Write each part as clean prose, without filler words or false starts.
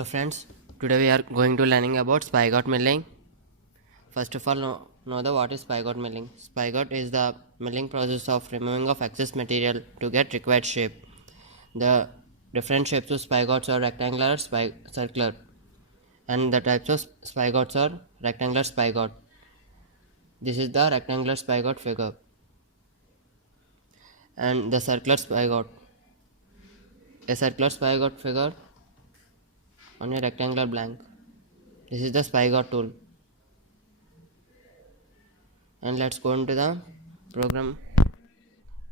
Hello friends, today we are going to learning about spigot milling. First of all, know the what is spigot milling. Spigot is the milling process of removing of excess material to get required shape. The different shapes of spigots are rectangular, circular, and the types of spigots are rectangular spigot. This is the rectangular spigot figure, and the circular spigot. A circular spigot figure on a rectangular blank. This is the spigot tool. And let's go into the program.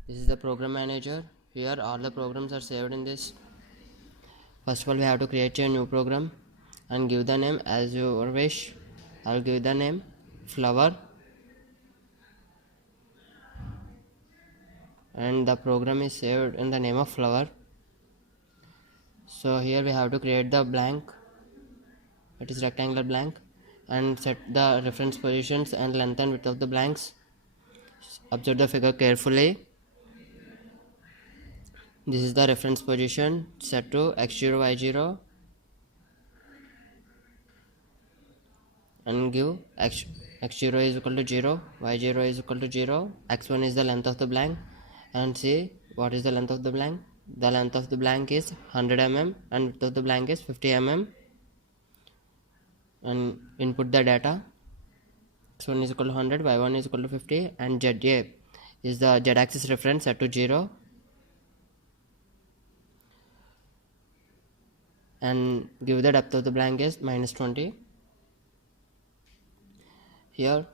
This is the program manager. Here all the programs are saved in this. First of all, we have to create a new program and give the name as you wish. I'll give the name flower, and the program is saved in the name of flower. So here we have to create the blank, it is rectangular blank, and set the reference positions and length and width of the blanks. Observe the figure carefully. This is the reference position set to x0, y0, and give x0 is equal to 0, y0 is equal to 0, x1 is the length of the blank, and see what is the length of the blank. The length of the blank is 100 mm and width of the blank is 50 mm, and input the data. x1 is equal to 100, y1 is equal to 50, and za is the z-axis reference set to 0, and give the depth of the blank is -20. Here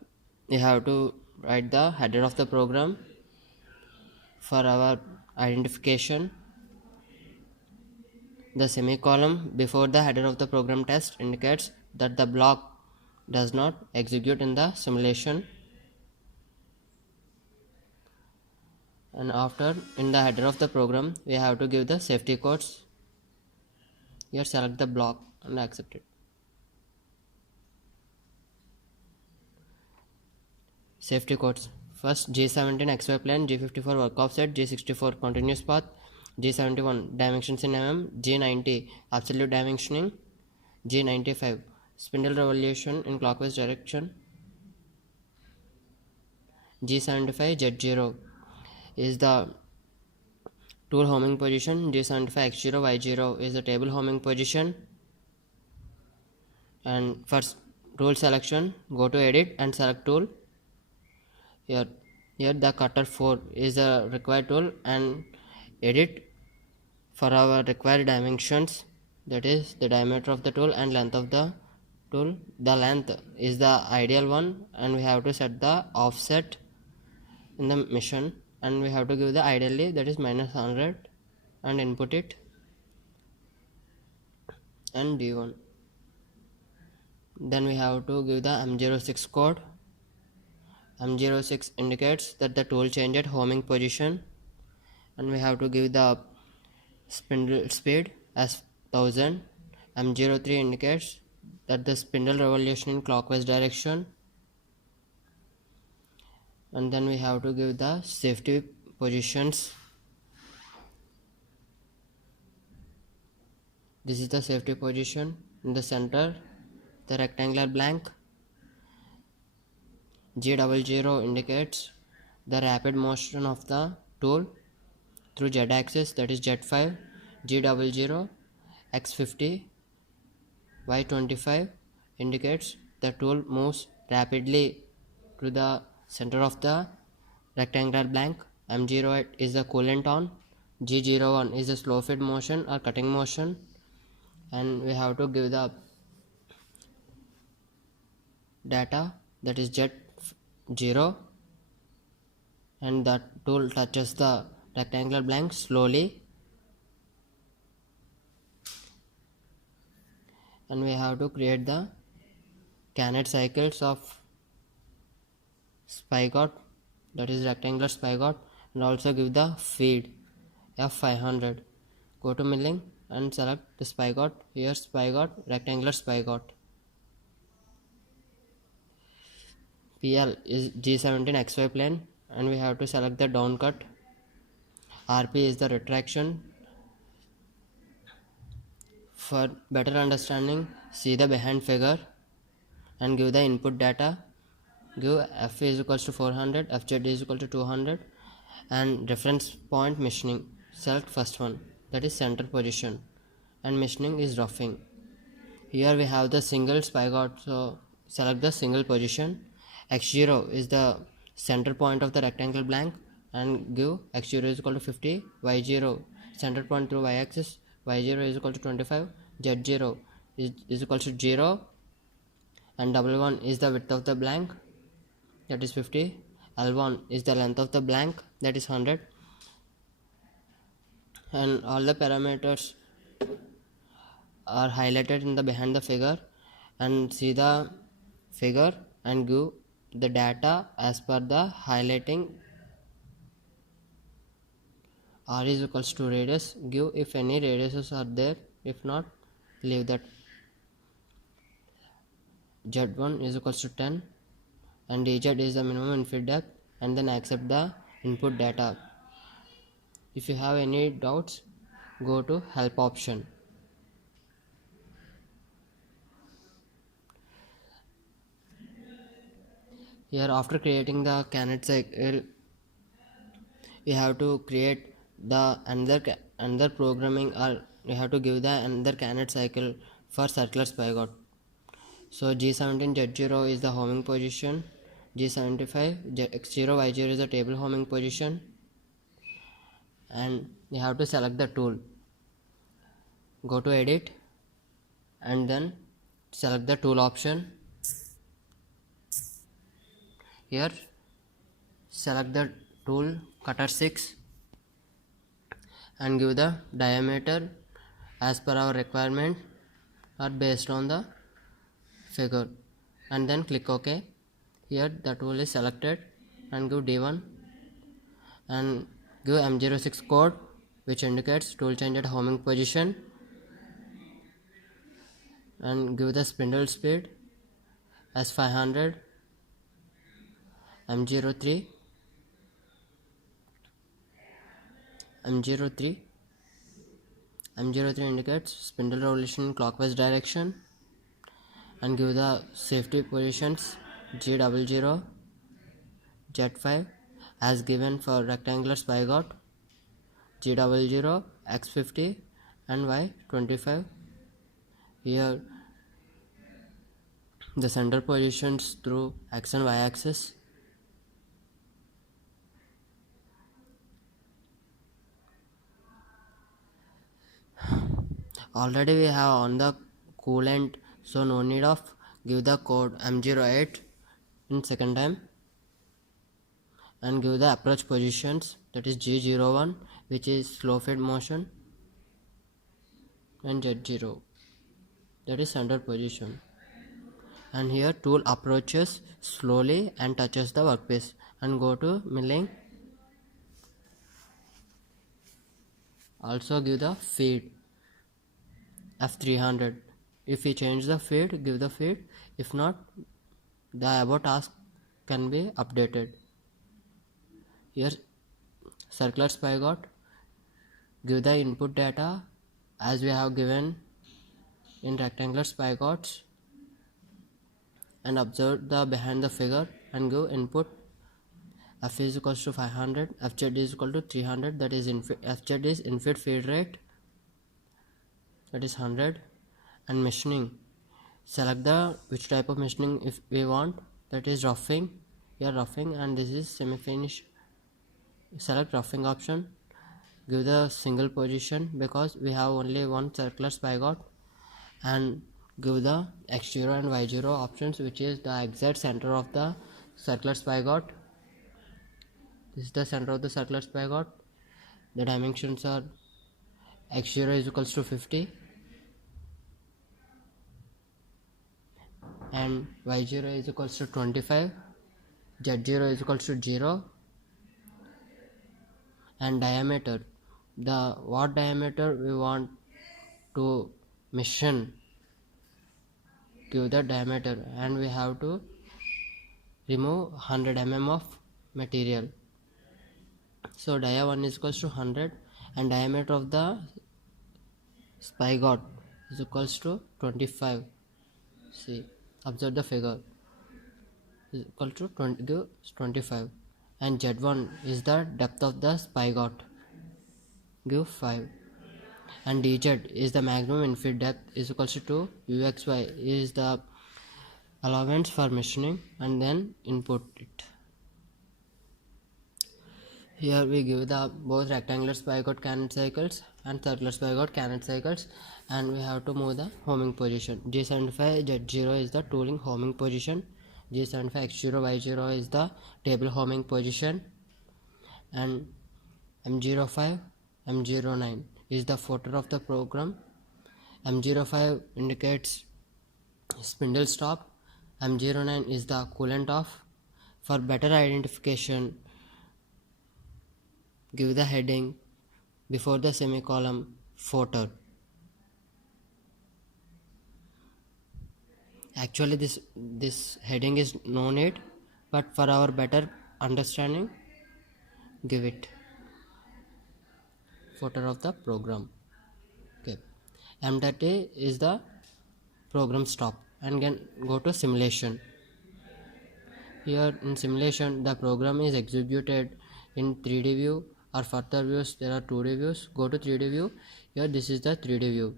we have to write the header of the program for our identification. The semicolon before the header of the program test indicates that the block does not execute in the simulation. And after, in the header of the program, we have to give the safety codes. Here select the block and accept it. Safety codes. First, G17 XY plane, G54 work offset, G64 continuous path, G71 dimensions in mm, G90 absolute dimensioning, G95 spindle revolution in clockwise direction, G75 Z0 is the tool homing position, G75 X0 Y0 is the table homing position. And first, tool selection, go to edit and select tool. Here the cutter 4 is the required tool, and edit for our required dimensions, that is the diameter of the tool and length of the tool. The length is the ideal one, and we have to set the offset in the mission, and we have to give the ideally, that is -100, and input it, and D1. Then we have to give the M06 code. M06 indicates that the tool changed homing position, and we have to give the spindle speed as 1000. M03 indicates that the spindle revolution in clockwise direction, and then we have to give the safety positions. This is the safety position. In the center, the rectangular blank. G00 indicates the rapid motion of the tool through Z axis, that is Z5. G00 X50 Y25 indicates the tool moves rapidly to the center of the rectangular blank. M08 is the coolant on. G01 is the slow feed motion or cutting motion, and we have to give the data, that is Z0, and the tool touches the rectangular blank slowly, and we have to create the Cannet cycles of spigot, that is rectangular spigot, and also give the feed F500. Go to milling and select the spigot. Here spigot, rectangular spigot. PL is G17 XY plane, and we have to select the down cut. RP is the retraction. For better understanding, see the behind figure and give the input data. Give f is equals to 400, fz is equal to 200, and reference point machining. Select first one, that is center position, and machining is roughing. Here we have the single spigot, so select the single position. X0 is the center point of the rectangle blank, and give x0 is equal to 50, y0 center point through y-axis, y0 is equal to 25, z0 is equal to 0, and w1 is the width of the blank, that is 50, l1 is the length of the blank, that is 100, and all the parameters are highlighted in the behind the figure. And see the figure and give the data as per the highlighting. R is equals to radius, give if any radiuses are there, if not leave that. Z1 is equals to 10, and dz is the minimum input depth, and then accept the input data. If you have any doubts, go to help option. Here after creating the candidate cycle, we have to create the another programming, or we have to give the another candidate cycle for circular spigot. So G17 Z0 is the homing position, G75 X0 Y0 is the table homing position, and we have to select the tool. Go to edit and then select the tool option. Here select the tool cutter 6 and give the diameter as per our requirement or based on the figure, and then click OK. Here the tool is selected, and give D1 and give M06 code, which indicates tool change at homing position, and give the spindle speed as 500, M03 indicates spindle revolution in clockwise direction, and give the safety positions G00, Z5 as given for rectangular spigot, G00, X50 and Y25. Here the center positions through X and Y axis. Already we have on the coolant, so no need of give the code M08 in second time, and give the approach positions, that is G01 which is slow fade motion, and Z0 that is center position. And here tool approaches slowly and touches the workpiece, and go to milling. Also give the feed F300. If we change the feed, give the feed. If not, the above task can be updated. Here circular spigot, give the input data as we have given in rectangular spigots, and observe the behind the figure and give input. F is equals to 500, fz is equal to 300, that is fz is input feed rate, that is 100, and machining. Select the which type of machining if we want, that is roughing. Here roughing, and this is semi-finish. Select roughing option, give the single position because we have only one circular spigot, and give the X0 and Y0 options, which is the exact center of the circular spigot. This is the center of the circular spigot. The dimensions are X0 is equals to 50 and Y0 is equals to 25, Z0 is equals to 0, and diameter, the what diameter we want to machine, give the diameter, and we have to remove 100 mm of material. So dia 1 is equals to 100, and diameter of the spigot is equals to 25. See, observe the figure, is equal to 20, give 25, and Z1 is the depth of the spigot, give 5, and dz is the maximum infinite depth is equals to uxy is the allowance for machining, and then input it. Here we give the both rectangular spigot Carnot cycles and circular spigot Carnot cycles, and we have to move the homing position. G75 Z0 is the tooling homing position, G75 X0 Y0 is the table homing position, and M05 M09 is the footer of the program. M05 indicates spindle stop, M09 is the coolant off. For better identification, give the heading before the semicolon footer. Actually this heading is no need, but for our better understanding, give it footer of the program. Okay, M30 is the program stop, and then go to simulation. Here in simulation the program is executed in 3D view, or further views there are 2D views. Go to 3D view. Here this is the 3D view.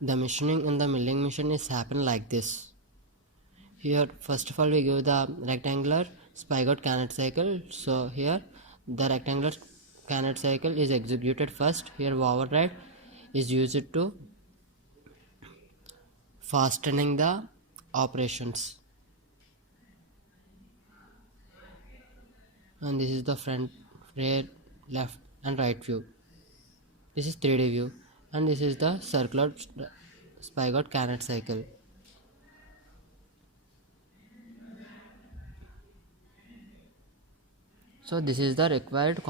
The machining in the milling machine is happen like this. Here first of all we give the rectangular spigot Carnot cycle. So here the rectangular Carnot cycle is executed first. Here override is used to fastening the operations, and this is the front, rear, left and right view. This is 3D view, and this is the circular spigot Carnot cycle. So this is the required